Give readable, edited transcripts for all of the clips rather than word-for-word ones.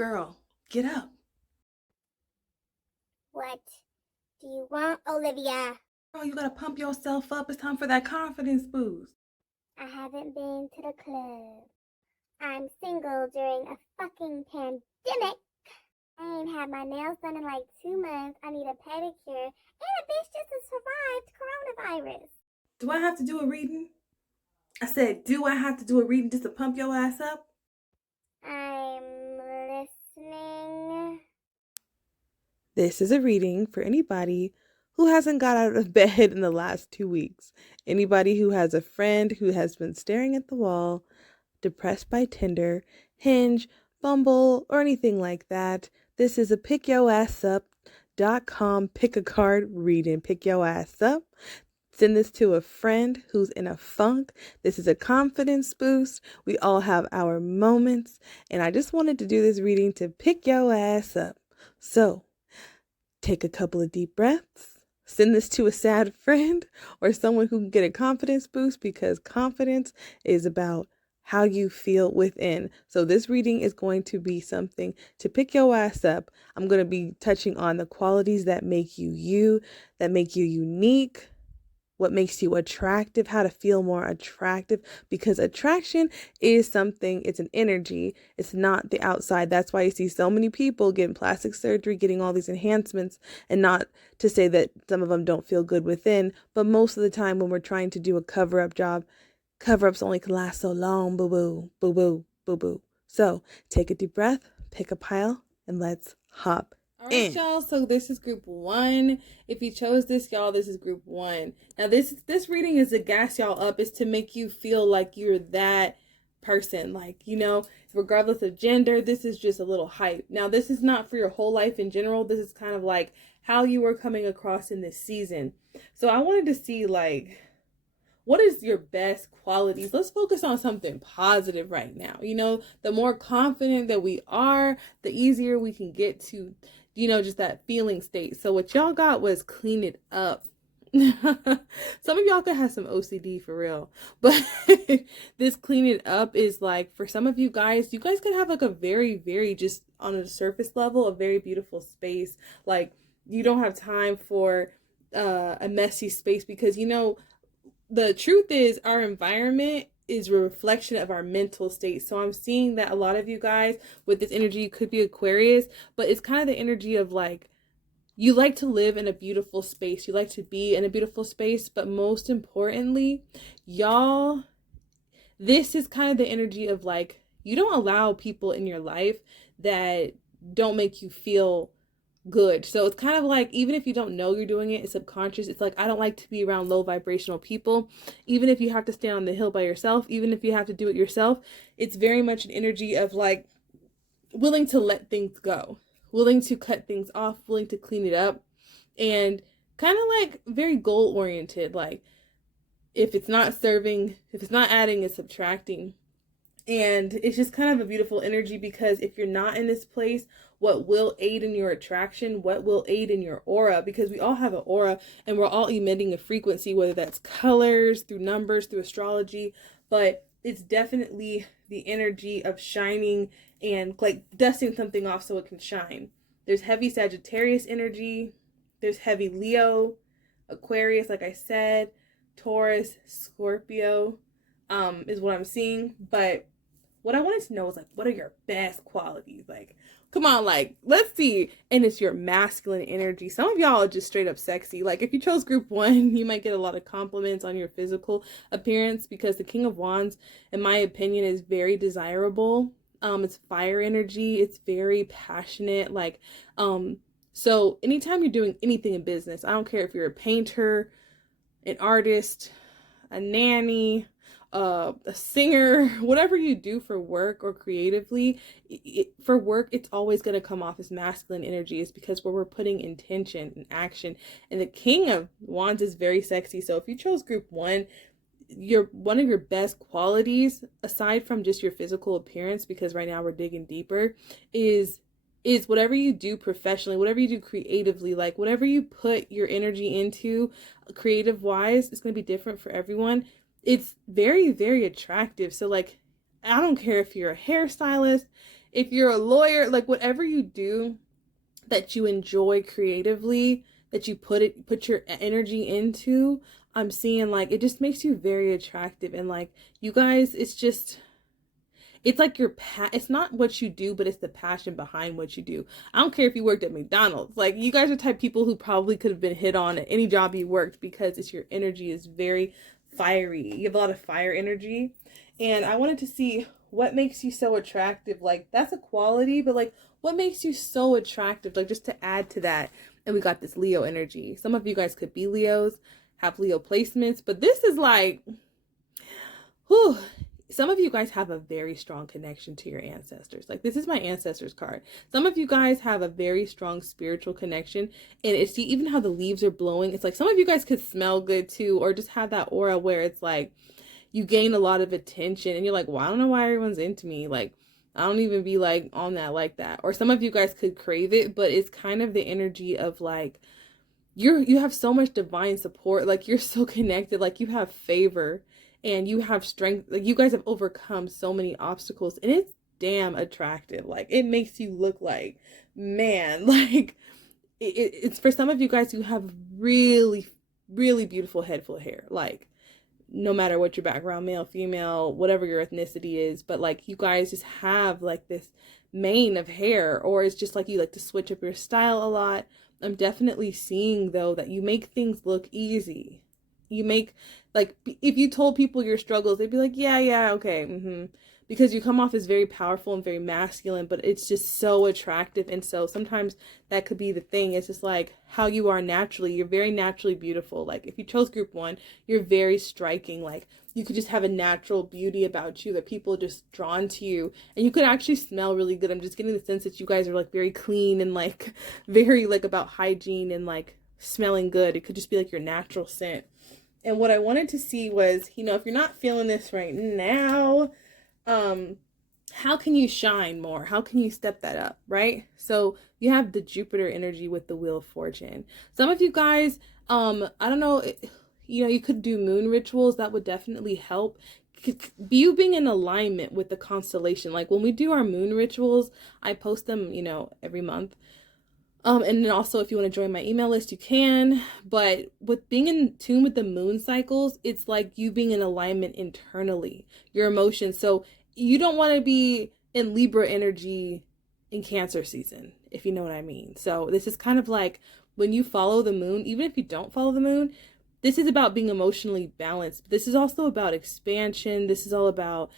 Girl, get up. What do you want, Olivia? Girl, you gotta pump yourself up. It's time for that confidence boost. I haven't been to the club. I'm single during a fucking pandemic. I ain't had my nails done in like 2 months. I need a pedicure. And a bitch just survived coronavirus. Do I have to do a reading? I said, do I have to do a reading just to pump your ass up? I'm listening. This is a reading for anybody who hasn't got out of bed in the last 2 weeks. Anybody who has a friend who has been staring at the wall, depressed by Tinder, Hinge, Bumble, or anything like that. This is a pickyourassup.com pick a card reading. Pick your ass up. Send this to a friend who's in a funk. This is a confidence boost. We all have our moments. And I just wanted to do this reading to pick your ass up. So, take a couple of deep breaths. Send this to a sad friend or someone who can get a confidence boost, because confidence is about how you feel within. So this reading is going to be something to pick your ass up. I'm going to be touching on the qualities that make you you, that make you unique, what makes you attractive, how to feel more attractive, because attraction is something, it's an energy, it's not the outside. That's why you see so many people getting plastic surgery, getting all these enhancements, and not to say that some of them don't feel good within, but most of the time when we're trying to do a cover-up job, cover-ups only can last so long, boo-boo, boo-boo, boo-boo. So take a deep breath, pick a pile, and let's hop All right, y'all. So this is group 1. If you chose this, y'all, this is group 1. Now, this reading is to gas y'all up. It's to make you feel like you're that person. Like, regardless of gender, this is just a little hype. Now, this is not for your whole life in general. This is kind of like how you were coming across in this season. So I wanted to see, like, what is your best qualities? Let's focus on something positive right now. The more confident that we are, the easier we can get to just that feeling state. So what y'all got was clean it up. Some of y'all could have some OCD for real, but this clean it up is like, for some of you guys could have like a very, very, just on a surface level, a very beautiful space. Like, you don't have time for a messy space, because the truth is our environment is a reflection of our mental state. So I'm seeing that a lot of you guys with this energy could be Aquarius, but it's kind of the energy of like, you like to live in a beautiful space. You like to be in a beautiful space, but most importantly, y'all, this is kind of the energy of like, you don't allow people in your life that don't make you feel good. So it's kind of like, even if you don't know you're doing it, it's subconscious. It's like, I don't like to be around low vibrational people. Even if you have to stand on the hill by yourself, even if you have to do it yourself, it's very much an energy of like willing to let things go, willing to cut things off, willing to clean it up, and kind of like very goal oriented. Like, if it's not serving, if it's not adding, it's subtracting. And it's just kind of a beautiful energy, because if you're not in this place, what will aid in your attraction, what will aid in your aura, because we all have an aura and we're all emitting a frequency, whether that's colors, through numbers, through astrology, but it's definitely the energy of shining and like dusting something off so it can shine. There's heavy Sagittarius energy, there's heavy Leo, Aquarius, like I said, Taurus, Scorpio, is what I'm seeing. But what I wanted to know is, like, what are your best qualities? Like, come on, like, let's see. And it's your masculine energy. Some of y'all are just straight up sexy. Like, if you chose group 1, you might get a lot of compliments on your physical appearance, because the King of Wands, in my opinion, is very desirable. It's fire energy. It's very passionate. Like, so anytime you're doing anything in business, I don't care if you're a painter, an artist, a nanny, a singer, whatever you do for work or creatively, for work, it's always going to come off as masculine energy. Is because where we're putting intention and action. And the King of Wands is very sexy. So if you chose group 1, one of your best qualities, aside from just your physical appearance, because right now we're digging deeper, is whatever you do professionally, whatever you do creatively, like whatever you put your energy into creative wise, it's going to be different for everyone. It's very, very attractive. So like, I don't care if you're a hairstylist, if you're a lawyer, like whatever you do that you enjoy creatively, that you put your energy into, I'm seeing like it just makes you very attractive. And like you guys, it's like it's not what you do, but it's the passion behind what you do. I don't care if you worked at McDonald's. Like you guys are the type of people who probably could have been hit on at any job you worked, because it's your energy is very fiery. You have a lot of fire energy. And I wanted to see what makes you so attractive. Like that's a quality, but like what makes you so attractive? Like just to add to that. And we got this Leo energy. Some of you guys could be Leos, have Leo placements, but this is like, whew. Some of you guys have a very strong connection to your ancestors. Like this is my ancestors card. Some of you guys have a very strong spiritual connection, and it's even how the leaves are blowing. It's like some of you guys could smell good too, or just have that aura where it's like you gain a lot of attention and you're like, well, I don't know why everyone's into me. Like I don't even be like on that like that. Or some of you guys could crave it, but it's kind of the energy of like you have so much divine support. Like you're so connected, like you have favor and you have strength. Like you guys have overcome so many obstacles, and it's damn attractive. Like it makes you look like, man, like it's for some of you guys who have really, really beautiful head full of hair. Like no matter what your background, male, female, whatever your ethnicity is, but like you guys just have like this mane of hair, or it's just like you like to switch up your style a lot. I'm definitely seeing though that you make things look easy. You make, like, if you told people your struggles, they'd be like, yeah, okay, because you come off as very powerful and very masculine, but it's just so attractive. And so sometimes that could be the thing. It's just like how you are naturally. You're very naturally beautiful. Like if you chose group 1, you're very striking. Like you could just have a natural beauty about you that people are just drawn to you, and you could actually smell really good. I'm just getting the sense that you guys are like very clean and like very like about hygiene and like smelling good. It could just be like your natural scent. And what I wanted to see was, if you're not feeling this right now, how can you shine more? How can you step that up, right? So you have the Jupiter energy with the Wheel of Fortune. Some of you guys, I don't know, you could do moon rituals. That would definitely help. You being in alignment with the constellation. Like when we do our moon rituals, I post them, every month. And then also if you want to join my email list, you can. But with being in tune with the moon cycles, it's like you being in alignment internally, your emotions. So you don't want to be in Libra energy in Cancer season, if you know what I mean. So this is kind of like when you follow the moon, even if you don't follow the moon, this is about being emotionally balanced. This is also about expansion. This is all about,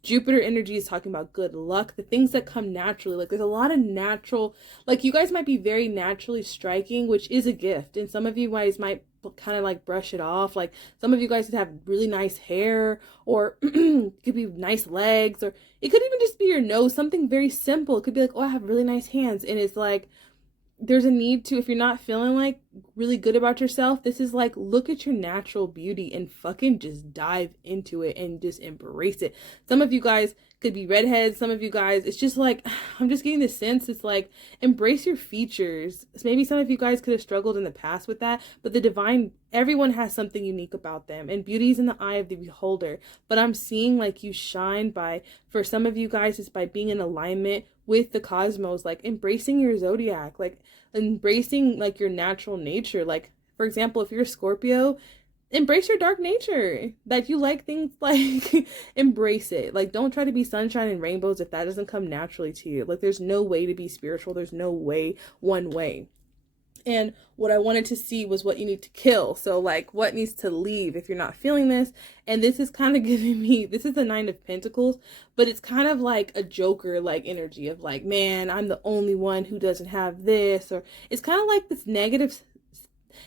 Jupiter energy is talking about good luck, the things that come naturally. Like there's a lot of natural, like you guys might be very naturally striking, which is a gift. And some of you guys might kind of like brush it off. Like some of you guys could have really nice hair, or it could be nice legs, or it could even just be your nose, something very simple. It could be like, oh, I have really nice hands. And it's like, there's a need to, if you're not feeling like really good about yourself, this is like, look at your natural beauty and fucking just dive into it and just embrace it. Some of you guys could be redheads. Some of you guys, it's just like, I'm just getting the sense, it's like, embrace your features. Maybe some of you guys could have struggled in the past with that, but the divine, everyone has something unique about them, and beauty is in the eye of the beholder. But I'm seeing like you shine by, for some of you guys, it's by being in alignment with the cosmos, like embracing your zodiac, like embracing like your natural nature. Like for example, if you're a Scorpio, embrace your dark nature, that you like things like embrace it. Like don't try to be sunshine and rainbows if that doesn't come naturally to you. Like there's no way to be spiritual. There's no way, one way. And what I wanted to see was what you need to kill. So like what needs to leave if you're not feeling this. And this is kind of giving me, this is the 9 of Pentacles, but it's kind of like a Joker like energy of like, man, I'm the only one who doesn't have this. Or it's kind of like this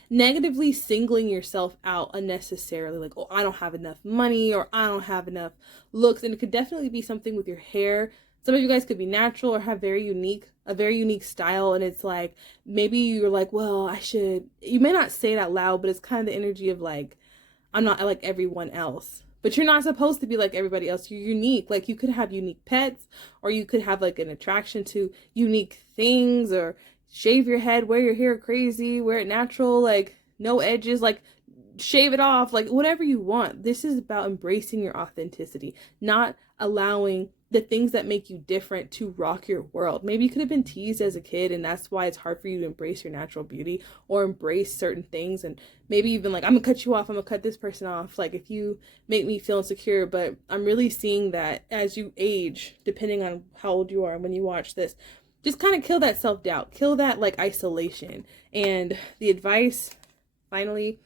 negatively singling yourself out unnecessarily. Like, oh, I don't have enough money, or I don't have enough looks. And it could definitely be something with your hair. Some of you guys could be natural or have a very unique style. And it's like, maybe you're like, well, you may not say it out loud, but it's kind of the energy of like, I'm not like everyone else. But you're not supposed to be like everybody else. You're unique. Like you could have unique pets, or you could have like an attraction to unique things, or shave your head, wear your hair crazy, wear it natural, like no edges, like shave it off, like whatever you want. This is about embracing your authenticity, not allowing the things that make you different to rock your world. Maybe you could have been teased as a kid and that's why it's hard for you to embrace your natural beauty or embrace certain things. And maybe even like, I'm gonna cut you off, I'm gonna cut this person off, like if you make me feel insecure. But I'm really seeing that as you age, depending on how old you are when you watch this, just kind of kill that self-doubt, kill that like isolation. And the advice finally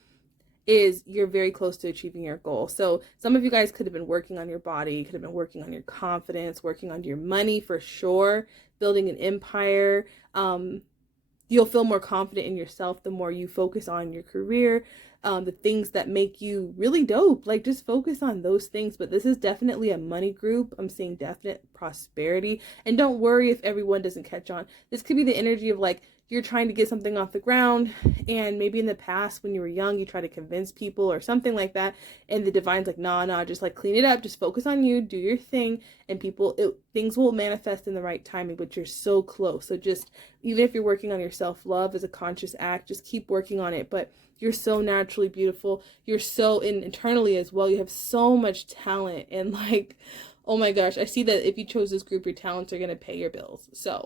is you're very close to achieving your goal. So some of you guys could have been working on your body, could have been working on your confidence, working on your money for sure, building an empire. You'll feel more confident in yourself the more you focus on your career, the things that make you really dope. Like just focus on those things. But this is definitely a money group. I'm seeing definite prosperity. And don't worry if everyone doesn't catch on. This could be the energy of like, you're trying to get something off the ground, and maybe in the past when you were young you try to convince people or something like that, and the divine's like, nah, just like clean it up, just focus on you, do your thing, and things will manifest in the right timing. But you're so close. So just, even if you're working on your self-love as a conscious act, just keep working on it. But you're so naturally beautiful. You're so internally as well. You have so much talent, and like, oh my gosh, I see that if you chose this group, your talents are going to pay your bills. So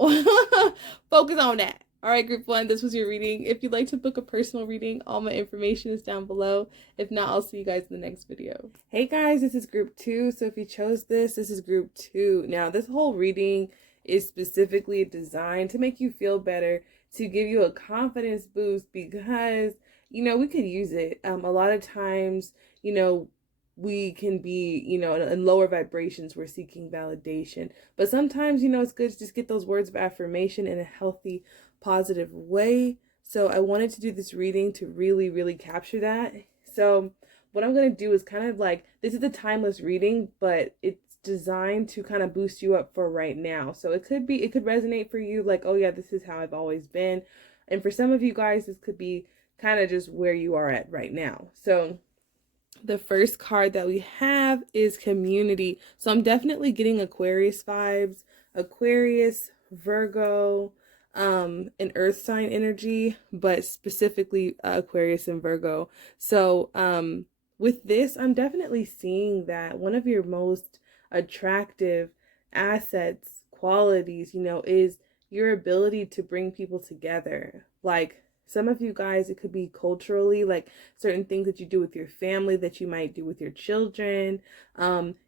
focus on that. All right, group 1, this was your reading. If you'd like to book a personal reading, all my information is down below. If not, I'll see you guys in the next video. Hey guys, this is group 2. So if you chose this is group 2. Now, this whole reading is specifically designed to make you feel better, to give you a confidence boost, because, you know, we could use it. A lot of times, you know, we can be, you know, in lower vibrations, we're seeking validation. But sometimes, you know, it's good to just get those words of affirmation in a healthy, positive way. So I wanted to do this reading to really, really capture that. So what I'm going to do is kind of like, this is a timeless reading, but it's designed to kind of boost you up for right now. So it could resonate for you like, oh yeah, this is how I've always been. And for some of you guys, this could be kind of just where you are at right now. So the first card that we have is community. So I'm definitely getting Aquarius vibes, Aquarius, Virgo, an earth sign energy, but specifically Aquarius and Virgo. So with this, I'm definitely seeing that one of your most attractive assets, qualities, you know, is your ability to bring people together. Like, some of you guys, it could be culturally, like certain things that you do with your family that you might do with your children.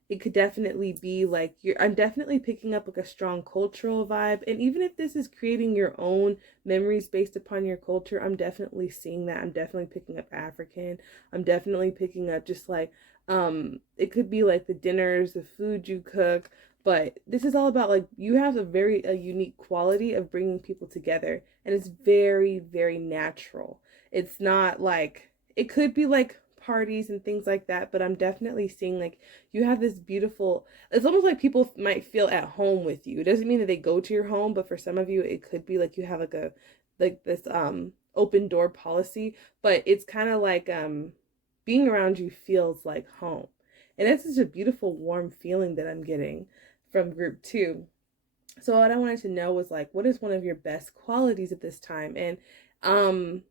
It could definitely be like, I'm definitely picking up like a strong cultural vibe. And even if this is creating your own memories based upon your culture, I'm definitely seeing that. I'm definitely picking up African. I'm definitely picking up just like, it could be like the dinners, the food you cook. But this is all about like, you have a unique quality of bringing people together, and it's very, very natural. It's not like, it could be like parties and things like that, but I'm definitely seeing like you have this beautiful, it's almost like people might feel at home with you. It doesn't mean that they go to your home, but for some of you it could be like you have like this open door policy, but it's kind of like being around you feels like home. And that's just a beautiful warm feeling that I'm getting from group 2. So what I wanted to know was like, what is one of your best qualities at this time? And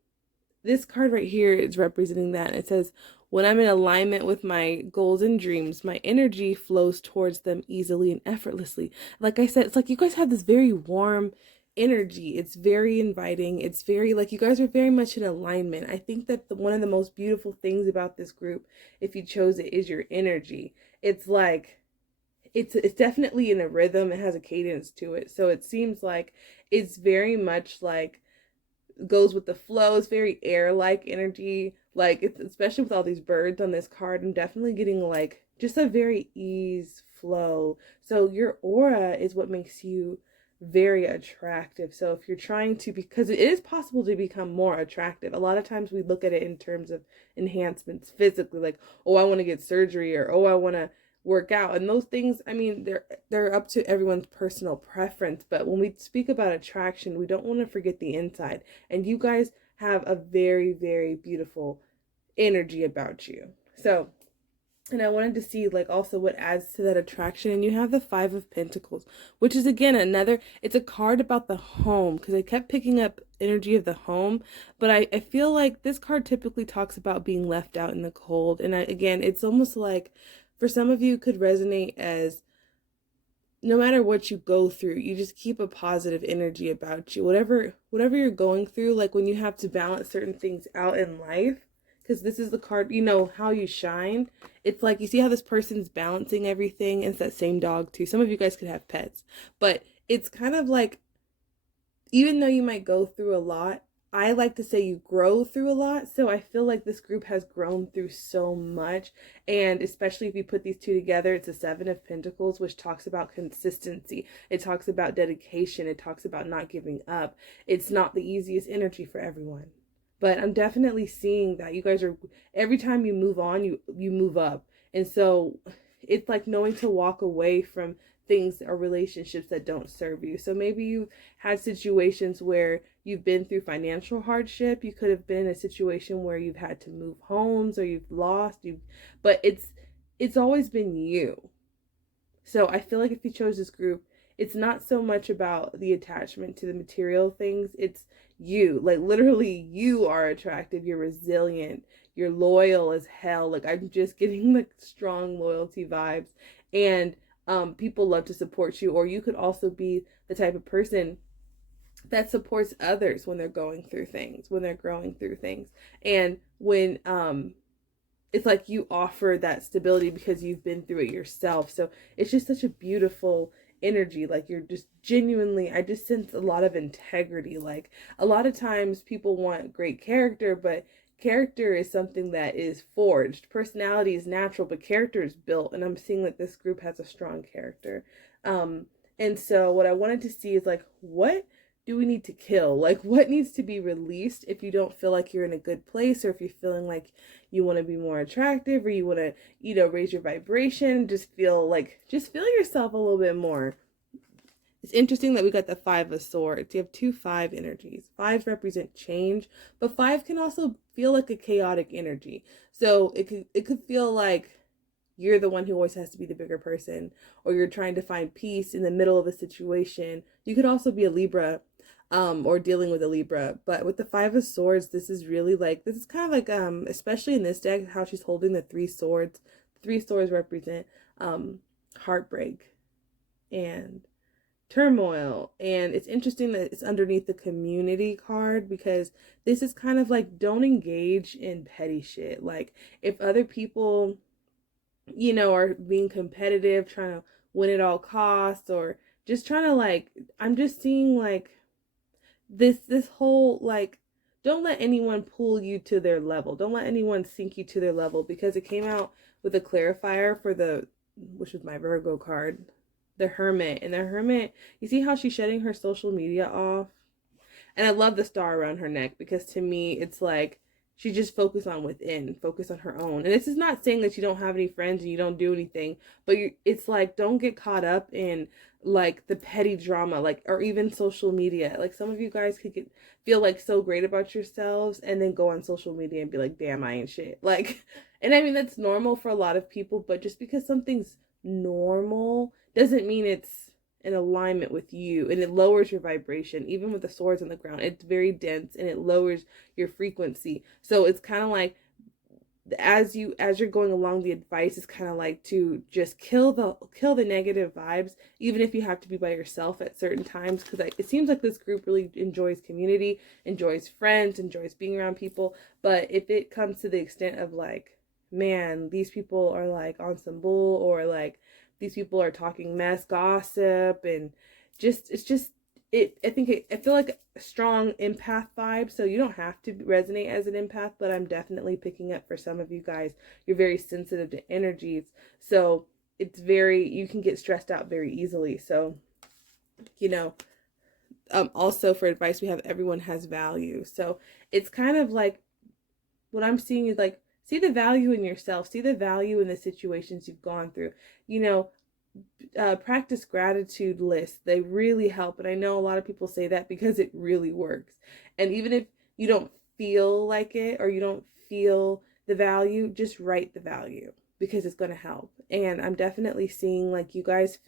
this card right here is representing that. It says, when I'm in alignment with my goals and dreams, my energy flows towards them easily and effortlessly. Like I said, it's like you guys have this very warm energy. It's very inviting. It's very like you guys are very much in alignment. I think that one of the most beautiful things about this group, if you chose it, is your energy. It's like, it's definitely in a rhythm. It has a cadence to it. So it seems like it's very much like goes with the flow. It's very air-like energy. Like, it's especially with all these birds on this card, I'm definitely getting like just a very ease flow. So your aura is what makes you very attractive. So if you're trying to, because it is possible to become more attractive. A lot of times we look at it in terms of enhancements physically, like, oh, I want to get surgery, or oh, I want to work out, and those things, I mean, they're up to everyone's personal preference. But when we speak about attraction, we don't want to forget the inside, and you guys have a very, very beautiful energy about you. So, and I wanted to see like also what adds to that attraction. And you have the 5 of Pentacles, which is again it's a card about the home, because I kept picking up energy of the home. But I feel like this card typically talks about being left out in the cold. And again, it's almost like, for some of you, could resonate as no matter what you go through, you just keep a positive energy about you. Whatever you're going through, like when you have to balance certain things out in life, because this is the card, you know, how you shine. It's like, you see how this person's balancing everything? It's that same dog too. Some of you guys could have pets, but it's kind of like, even though you might go through a lot, I like to say you grow through a lot. So I feel like this group has grown through so much. And especially if you put these two together, it's a Seven of Pentacles, which talks about consistency. It talks about dedication. It talks about not giving up. It's not the easiest energy for everyone. But I'm definitely seeing that you guys are, every time you move on, you move up. And so it's like knowing to walk away from things or relationships that don't serve you. So maybe you've had situations where you've been through financial hardship. You could have been in a situation where you've had to move homes or you've lost, but it's always been you. So I feel like if you chose this group, it's not so much about the attachment to the material things. It's you. Like literally you are attractive, you're resilient, you're loyal as hell. Like I'm just getting like strong loyalty vibes. And people love to support you. Or you could also be the type of person that supports others when they're going through things, when they're growing through things. And when it's like you offer that stability because you've been through it yourself. So it's just such a beautiful energy. Like you're just genuinely, I just sense a lot of integrity. Like a lot of times people want great character, but character is something that is forged. Personality is natural, but character is built. And I'm seeing that this group has a strong character. And so what I wanted to see is like, what do we need to kill? Like what needs to be released if you don't feel like you're in a good place, or if you're feeling like you want to be more attractive, or you want to, you know, raise your vibration, just feel yourself a little bit more. It's interesting that we got the Five of Swords. You have 2 5 energies. 5s represent change, but 5 can also feel like a chaotic energy. So it could feel like you're the one who always has to be the bigger person, or you're trying to find peace in the middle of a situation. You could also be a Libra, or dealing with a Libra. But with the 5 of Swords, this is kind of like, especially in this deck, how she's holding the 3 swords. 3 swords represent heartbreak and turmoil. And it's interesting that it's underneath the community card, because this is kind of like, don't engage in petty shit. Like if other people, you know, are being competitive, trying to win at all costs, or just trying to like, I'm just seeing like this whole like, don't let anyone pull you to their level. Don't let anyone sink you to their level, because it came out with a clarifier for which was my Virgo card, the Hermit. And the Hermit, you see how she's shedding her social media off? And I love the star around her neck, because to me, it's like, she just focus on within, focus on her own. And this is not saying that you don't have any friends and you don't do anything, but it's like, don't get caught up in like the petty drama, like, or even social media. Like some of you guys could feel like so great about yourselves and then go on social media and be like, damn, I ain't shit. Like, and I mean, that's normal for a lot of people, but just because something's normal doesn't mean it's in alignment with you, and it lowers your vibration. Even with the swords on the ground, it's very dense and it lowers your frequency. So it's kind of like, as you're going along, the advice is kind of like to just kill the negative vibes, even if you have to be by yourself at certain times, because it seems like this group really enjoys community, enjoys friends, enjoys being around people. But if it comes to the extent of like, man, these people are like on some bull, or like these people are talking mess, gossip, and I feel like a strong empath vibe. So you don't have to resonate as an empath, but I'm definitely picking up for some of you guys, you're very sensitive to energies. So you can get stressed out very easily. So, you know, also for advice, we have everyone has value. So it's kind of like, what I'm seeing is like, see the value in yourself, see the value in the situations you've gone through. You know, practice gratitude lists. They really help. And I know a lot of people say that because it really works. And even if you don't feel like it, or you don't feel the value, just write the value, because it's going to help. And I'm definitely seeing like you guys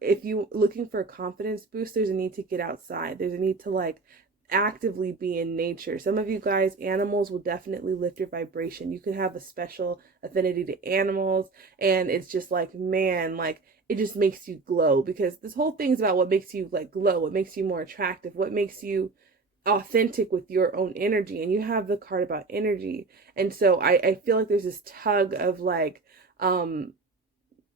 if you looking for a confidence boost, there's a need to get outside. There's a need to like actively be in nature. Some of you guys, animals will definitely lift your vibration. You could have a special affinity to animals, and it's just like, man, like it just makes you glow, because this whole thing is about what makes you like glow, what makes you more attractive, what makes you authentic with your own energy. And you have the card about energy. And so I feel like there's this tug of like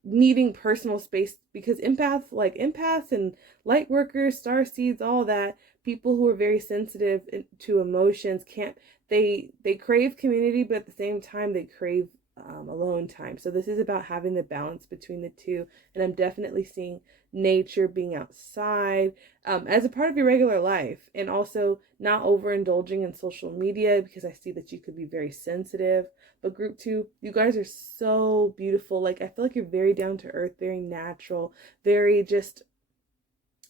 needing personal space, because empaths and light workers, star seeds, all that, people who are very sensitive to emotions, can't, they crave community, but at the same time they crave alone time. So this is about having the balance between the two. And I'm definitely seeing nature, being outside, as a part of your regular life, and also not overindulging in social media, because I see that you could be very sensitive. But group 2, you guys are so beautiful. Like, I feel like you're very down to earth, very natural, very just,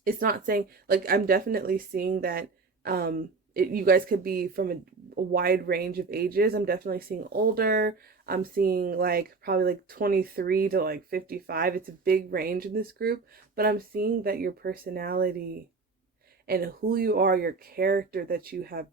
it's not saying, like, I'm definitely seeing that you guys could be from a wide range of ages. I'm definitely seeing older. I'm seeing like probably like 23 to like 55. It's a big range in this group, but I'm seeing that your personality and who you are, your character that you have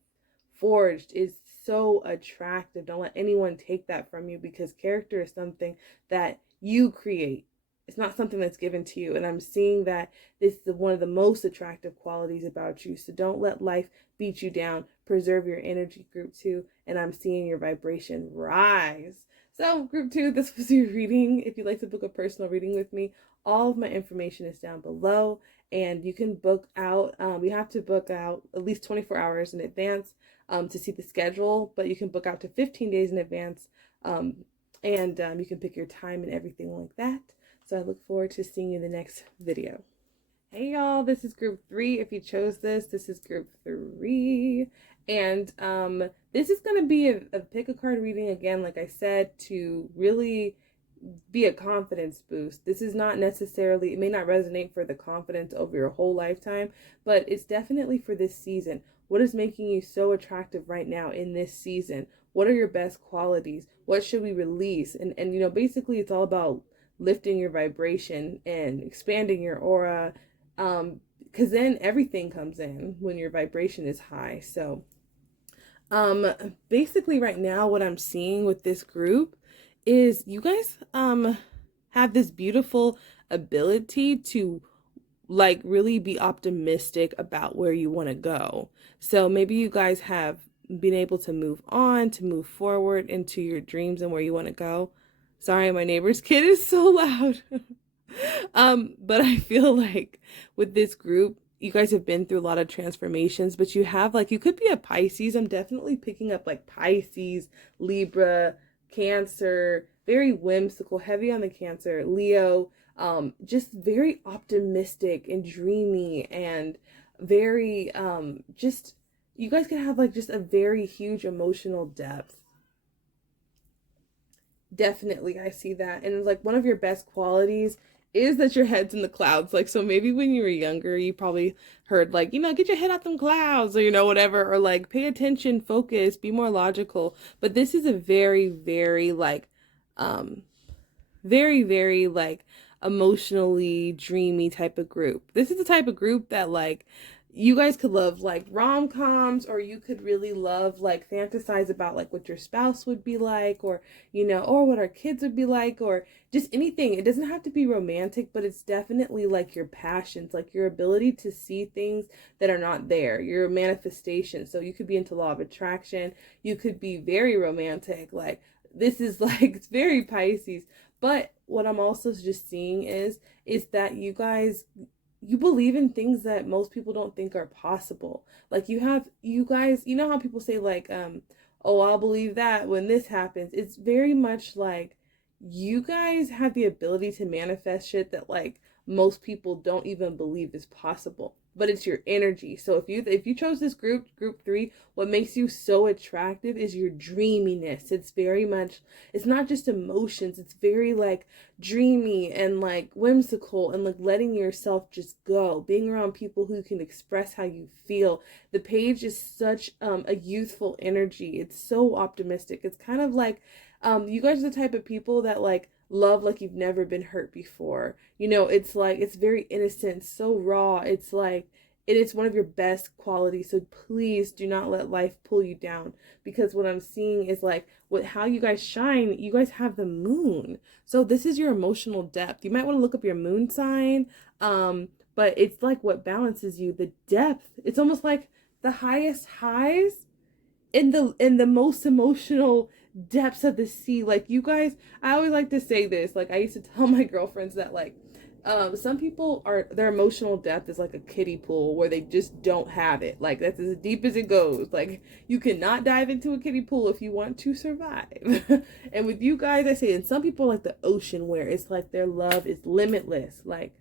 forged, is so attractive. Don't let anyone take that from you, because character is something that you create. It's not something that's given to you. And I'm seeing that this is one of the most attractive qualities about you. So don't let life beat you down. Preserve your energy, group 2. And I'm seeing your vibration rise. So group 2, this was your reading. If you'd like to book a personal reading with me, all of my information is down below. And you can book out, you have to book out at least 24 hours in advance to see the schedule, but you can book out to 15 days in advance. And you can pick your time and everything like that. So I look forward to seeing you in the next video. Hey y'all, this is group 3. If you chose this is group 3. And this is going to be a pick a card reading, again, like I said, to really be a confidence boost. This is not necessarily, it may not resonate for the confidence over your whole lifetime, but it's definitely for this season. What is making you so attractive right now in this season? What are your best qualities? What should we release? And you know, basically it's all about lifting your vibration and expanding your aura, because then everything comes in when your vibration is high. So basically right now what I'm seeing with this group is you guys have this beautiful ability to like really be optimistic about where you want to go. So maybe you guys have been able to move on, to move forward into your dreams and where you want to go. Sorry, my neighbor's kid is so loud. But I feel like with this group, you guys have been through a lot of transformations, but you have like, you could be a Pisces. I'm definitely picking up like Pisces, Libra, Cancer, very whimsical, heavy on the Cancer, Leo, just very optimistic and dreamy, and very, just, you guys can have like just a very huge emotional depth. Definitely, I see that. And like one of your best qualities is that your head's in the clouds. Like, so maybe when you were younger, you probably heard like, you know, get your head out them clouds, or, you know, whatever, or like pay attention, focus, be more logical. But this is a very, very like, very, very like emotionally dreamy type of group. This is the type of group that like, you guys could love like rom-coms, or you could really love like fantasize about like what your spouse would be like, or, you know, or what our kids would be like, or just anything. It doesn't have to be romantic, but it's definitely like your passions, like your ability to see things that are not there, your manifestation. So you could be into law of attraction, you could be very romantic, like this is like, it's very Pisces. But what I'm also just seeing is that you guys, you believe in things that most people don't think are possible. Like you guys, you know how people say like, oh, I'll believe that when this happens. It's very much like you guys have the ability to manifest shit that like most people don't even believe is possible. But it's your energy. So if you chose this group 3, what makes you so attractive is your dreaminess. It's very much, it's not just emotions, it's very like dreamy and like whimsical, and like letting yourself just go, being around people who can express how you feel. The page is such a youthful energy. It's so optimistic. It's kind of like you guys are the type of people that like love like you've never been hurt before. You know, it's like, it's very innocent, so raw. It's like, it is one of your best qualities. So please do not let life pull you down, because what I'm seeing is like what how you guys shine. You guys have the moon. So this is your emotional depth. You might want to look up your moon sign. But it's like what balances you, the depth. It's almost like the highest highs in the most emotional depths of the sea. Like you guys, I always like to say this. Like I used to tell my girlfriends that like some people are, their emotional depth is like a kiddie pool where they just don't have it. Like that's as deep as it goes. Like you cannot dive into a kiddie pool if you want to survive. And with you guys, I say, and some people like the ocean where it's like their love is limitless. Like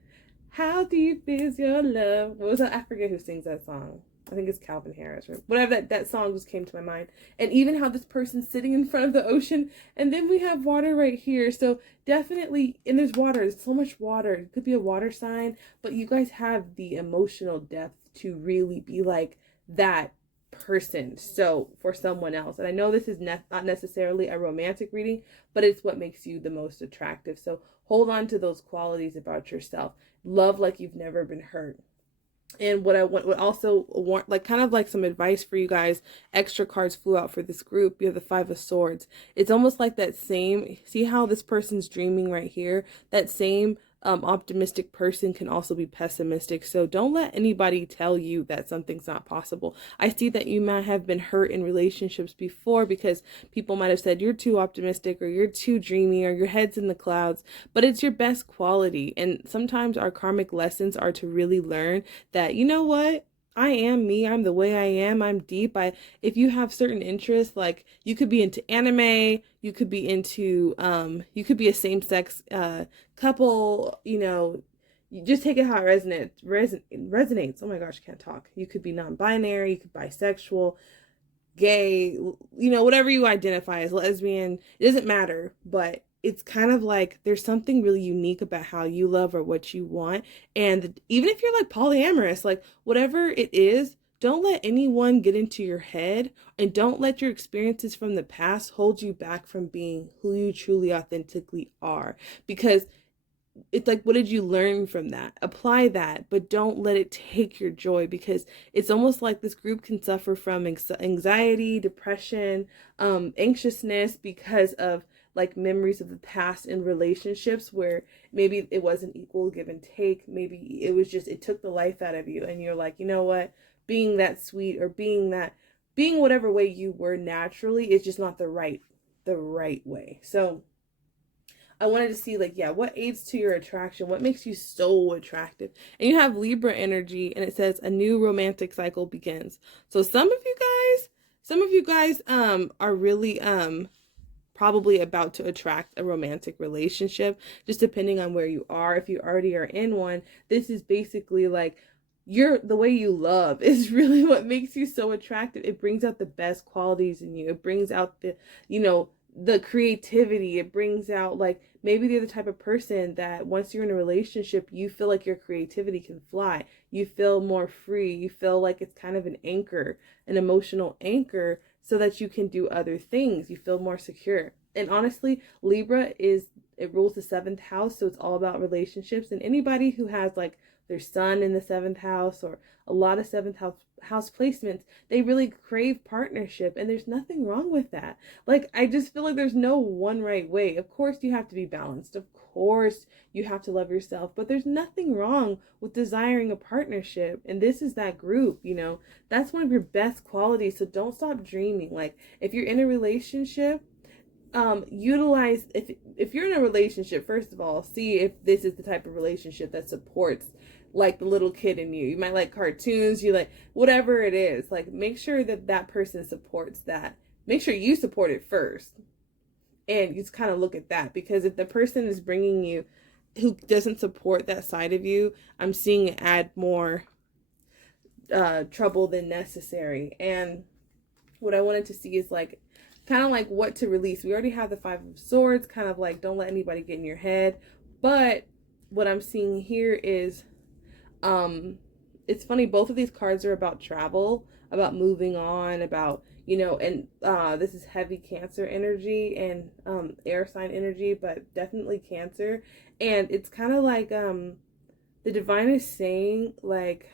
how deep is your love? What was that? I forget who sings that song. I think it's Calvin Harris or whatever. That song just came to my mind. And even how this person's sitting in front of the ocean, and then we have water right here. So definitely, and there's water. There's so much water. It could be a water sign, but you guys have the emotional depth to really be like that person. So for someone else, and I know this is not necessarily a romantic reading, but it's what makes you the most attractive. So hold on to those qualities about yourself. Love like you've never been hurt. And what I would also want, like kind of like some advice for you guys, extra cards flew out for this group. You have the Five of Swords. It's almost like that same, see how this person's dreaming right here? That same optimistic person can also be pessimistic. So don't let anybody tell you that something's not possible. I see that you might have been hurt in relationships before because people might have said you're too optimistic or you're too dreamy or your head's in the clouds, but it's your best quality. And sometimes our karmic lessons are to really learn that, you know what? I am me. I'm the way I am. I'm deep. If you have certain interests, like you could be into anime, you could be into you could be a same-sex couple, you know, you just take it how it resonates. Oh my gosh, I can't talk. You could be non-binary, you could be bisexual, gay, you know, whatever you identify as, lesbian, it doesn't matter, but it's kind of like there's something really unique about how you love or what you want. And even if you're like polyamorous, like whatever it is, don't let anyone get into your head, and don't let your experiences from the past hold you back from being who you truly authentically are. Because it's like, what did you learn from that? Apply that, but don't let it take your joy, because it's almost like this group can suffer from anxiety, depression, anxiousness because of like memories of the past in relationships where maybe it wasn't equal give and take. Maybe it was just, it took the life out of you, and you're like, you know what? Being that sweet or being whatever way you were naturally is just not the right way. So I wanted to see like, yeah, what aids to your attraction? What makes you so attractive? And you have Libra energy, and it says a new romantic cycle begins. So some of you guys are really probably about to attract a romantic relationship, just depending on where you are. If you already are in one, this is basically like the way you love is really what makes you so attractive. It brings out the best qualities in you. It brings out the, you know, the creativity. It brings out like, maybe they're the type of person that once you're in a relationship, you feel like your creativity can fly. You feel more free. You feel like it's kind of an anchor, an emotional anchor, so that you can do other things. You feel more secure. And honestly, Libra it rules the 7th house, so it's all about relationships. And anybody who has like their sun in the 7th house or a lot of 7th house placements, they really crave partnership, and there's nothing wrong with that. Like, I just feel like there's no one right way. Of course you have to be balanced, of course you have to love yourself, but there's nothing wrong with desiring a partnership. And this is that group, you know, that's one of your best qualities. So don't stop dreaming. Like, if you're in a relationship, utilize, if you're in a relationship, first of all, see if this is the type of relationship that supports like the little kid in you. You might like cartoons, you like whatever it is. Like, make sure that person supports that. Make sure you support it first, and you just kind of look at that, because if the person is bringing you who doesn't support that side of you, I'm seeing it add more trouble than necessary. And what I wanted to see is like kind of like what to release. We already have the Five of Swords, kind of like don't let anybody get in your head. But what I'm seeing here is it's funny, both of these cards are about travel, about moving on, about, you know, and this is heavy Cancer energy and air sign energy, but definitely Cancer. And it's kind of like the divine is saying like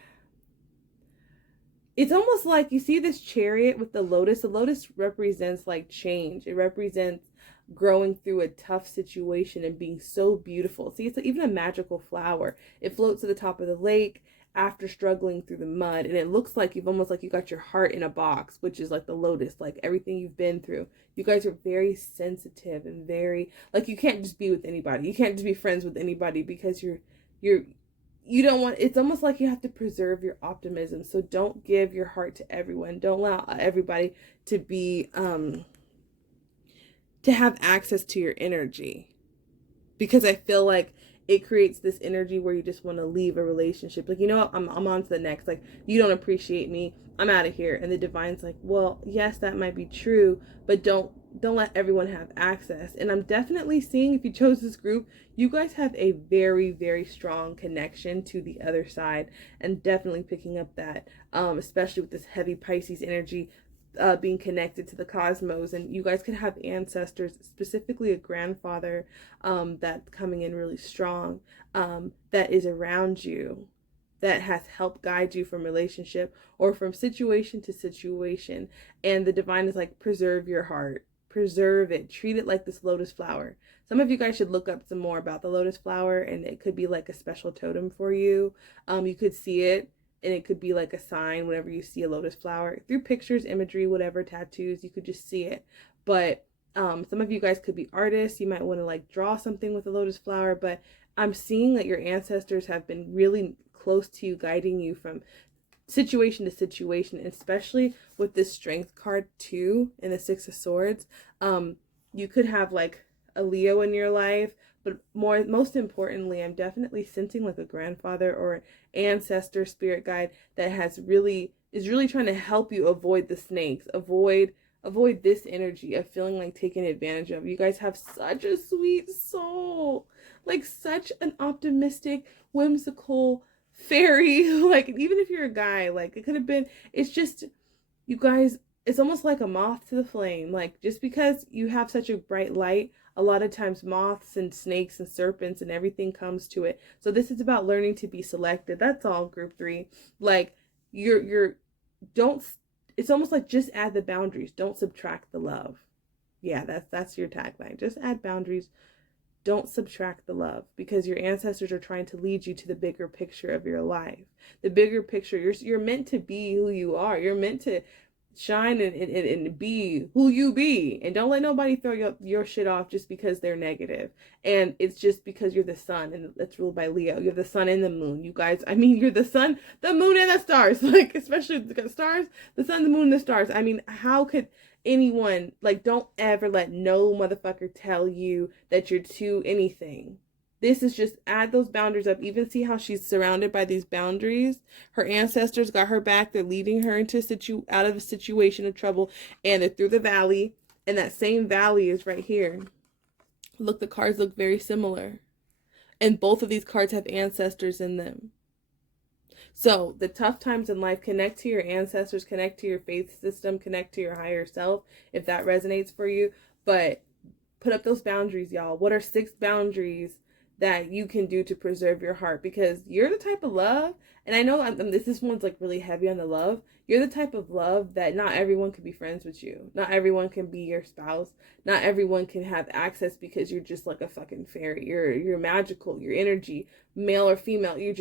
it's almost like you see this chariot with the lotus. The lotus represents like change. It represents growing through a tough situation and being so beautiful. See, it's even a magical flower. It floats to the top of the lake after struggling through the mud, and it looks like you've almost like you got your heart in a box, which is like the lotus, like everything you've been through. You guys are very sensitive and very like you can't just be with anybody. You can't just be friends with anybody because you're you don't want, it's almost like you have to preserve your optimism. So don't give your heart to everyone. Don't allow everybody to be to have access to your energy, because I feel like it creates this energy where you just want to leave a relationship. Like, you know what, I'm on to the next. Like, you don't appreciate me, I'm out of here. And the divine's like, well, yes, that might be true, but don't let everyone have access. And I'm definitely seeing, if you chose this group, you guys have a very, very strong connection to the other side, and definitely picking up that, especially with this heavy Pisces energy, being connected to the cosmos. And you guys could have ancestors, specifically a grandfather, that's coming in really strong, that is around you, that has helped guide you from relationship or from situation to situation. And the divine is like, preserve your heart, preserve it, treat it like this lotus flower. Some of you guys should look up some more about the lotus flower, and it could be like a special totem for you. You could see it, and it could be like a sign whenever you see a lotus flower, through pictures, imagery, whatever, tattoos. You could just see it. But some of you guys could be artists. You might want to like draw something with a lotus flower. But I'm seeing that your ancestors have been really close to you, guiding you from situation to situation, especially with this strength card too, and the Six of Swords. You could have like a Leo in your life, but most importantly, I'm definitely sensing like a grandfather or ancestor spirit guide that is really trying to help you avoid the snakes, avoid this energy of feeling like taken advantage of. You guys have such a sweet soul, like such an optimistic, whimsical fairy. Like, even if you're a guy, like, it could have been, it's just, you guys, it's almost like a moth to the flame. Like, just because you have such a bright light, a lot of times moths and snakes and serpents and everything comes to it. So this is about learning to be selected. That's all, group 3. Like, don't, it's almost like just add the boundaries. Don't subtract the love. Yeah, that's your tagline. Just add boundaries. Don't subtract the love, because your ancestors are trying to lead you to the bigger picture of your life. The bigger picture, you're meant to be who you are. You're meant to shine and be who you be. And don't let nobody throw your shit off just because they're negative. And it's just because you're the sun, and that's ruled by Leo. You're the sun and the moon. You guys, I mean, you're the sun, the moon, and the stars. Like, especially the stars, the sun, the moon, and the stars. I mean, how could anyone, like, don't ever let no motherfucker tell you that you're too anything. This is just, add those boundaries up. Even see how she's surrounded by these boundaries. Her ancestors got her back. They're leading her into out of a situation of trouble, and they're through the valley, and that same valley is right here. Look, the cards look very similar, and both of these cards have ancestors in them. So the tough times in life, connect to your ancestors, connect to your faith system, connect to your higher self, if that resonates for you. But put up those boundaries, y'all. What are 6 boundaries that you can do to preserve your heart? Because you're the type of love, and I know this one's like really heavy on the love. You're the type of love that not everyone can be friends with you. Not everyone can be your spouse. Not everyone can have access, because you're just like a fucking fairy. You're magical. Your energy, male or female, you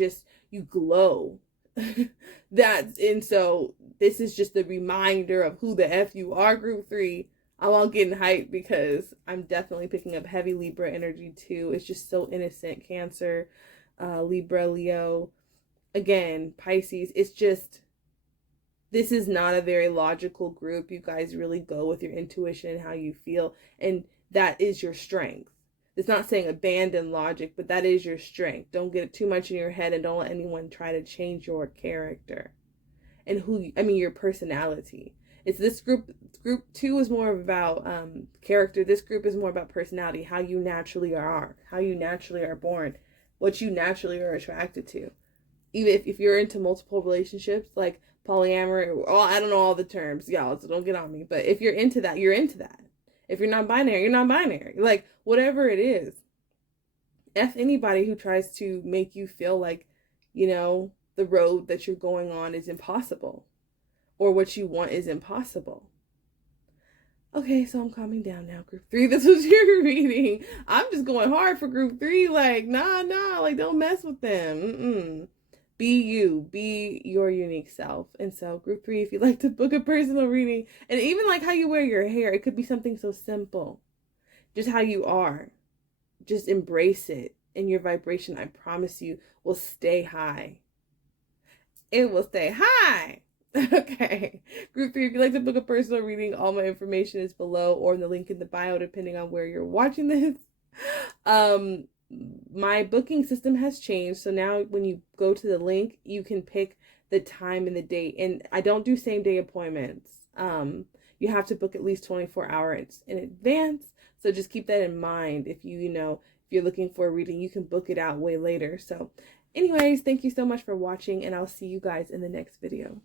glow. And so this is just a reminder of who the F you are, group 3. I'm all getting hyped because I'm definitely picking up heavy Libra energy too. It's just so innocent. Cancer, Libra, Leo, again, Pisces. It's just, this is not a very logical group. You guys really go with your intuition and how you feel, and that is your strength. It's not saying abandon logic, but that is your strength. Don't get too much in your head, and don't let anyone try to change your character and your personality. It's this group 2 is more about character. This group is more about personality, how you naturally are born, what you naturally are attracted to. Even if you're into multiple relationships, like polyamory, I don't know all the terms, y'all, so don't get on me. But if you're into that, you're into that. If you're non-binary, you're non-binary. Like, whatever it is. F anybody who tries to make you feel like, the road that you're going on is impossible. or what you want is impossible. Okay, so I'm calming down now. Group 3, this was your reading. I'm just going hard for group 3. Like, nah, like, don't mess with them. Be you. Be your unique self. And so, group 3, if you'd like to book a personal reading, and even like how you wear your hair, it could be something so simple. Just how you are. Just embrace it. And your vibration, I promise you, will stay high. It will stay high. Okay. Group 3, if you'd like to book a personal reading, all my information is below or in the link in the bio, depending on where you're watching this. My booking system has changed. So now when you go to the link, you can pick the time and the date. And I don't do same day appointments. You have to book at least 24 hours in advance. So just keep that in mind. If if you're looking for a reading, you can book it out way later. So anyways, thank you so much for watching, and I'll see you guys in the next video.